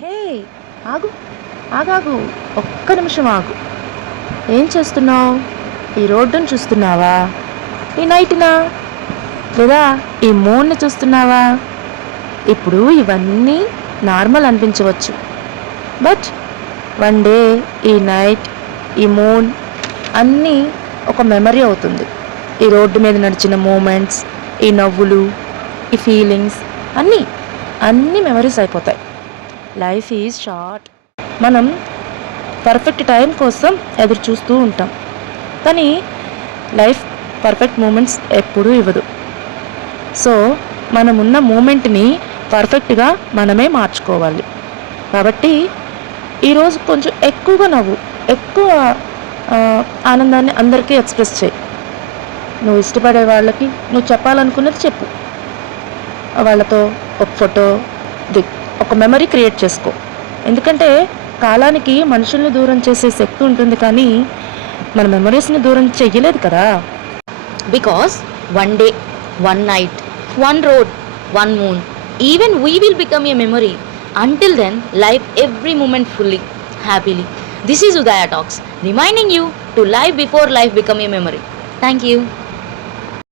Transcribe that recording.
హే, ఆగు, ఆగాగు, ఒక్క నిమిషం ఆగు. ఏం చేస్తున్నావు? ఈ రోడ్డును చూస్తున్నావా? ఈ నైట్నా? లేదా ఈ మూన్ని చూస్తున్నావా? ఇప్పుడు ఇవన్నీ నార్మల్ అనిపించవచ్చు, బట్ వన్ డే ఈ నైట్, ఈ మూన్ అన్నీ ఒక మెమరీ అవుతుంది. ఈ రోడ్డు మీద నడిచిన మూమెంట్స్, ఈ నవ్వులు, ఈ ఫీలింగ్స్ అన్నీ అన్నీ మెమరీస్ అయిపోతాయి. Life is short. మనం పర్ఫెక్ట్ టైం కోసం ఎదురు చూస్తూ ఉంటాం, కానీ లైఫ్ పర్ఫెక్ట్ మూమెంట్స్ ఎప్పుడూ ఇవ్వదు. సో మనమున్న మూమెంట్ని పర్ఫెక్ట్గా మనమే మార్చుకోవాలి. కాబట్టి ఈరోజు కొంచెం ఎక్కువగా నవ్వు, ఎక్కువ ఆనందాన్ని అందరికీ ఎక్స్ప్రెస్ చేయి. నువ్వు ఇష్టపడే వాళ్ళకి నువ్వు చెప్పాలనుకున్నది చెప్పు. వాళ్ళతో ఒక ఫోటో దిగ్, ఒక మెమరీ క్రియేట్ చేసుకో. ఎందుకంటే కాలానికి మనుషుల్ని దూరం చేసే శక్తి ఉంటుంది, కానీ మన మెమరీస్ని దూరం చెయ్యలేదు కదా. Because one day, one night, one road, one moon, even we will become a memory. Until then, live every moment fully, happily. This is Udaya Talks, reminding you to live before life become a memory. Thank you.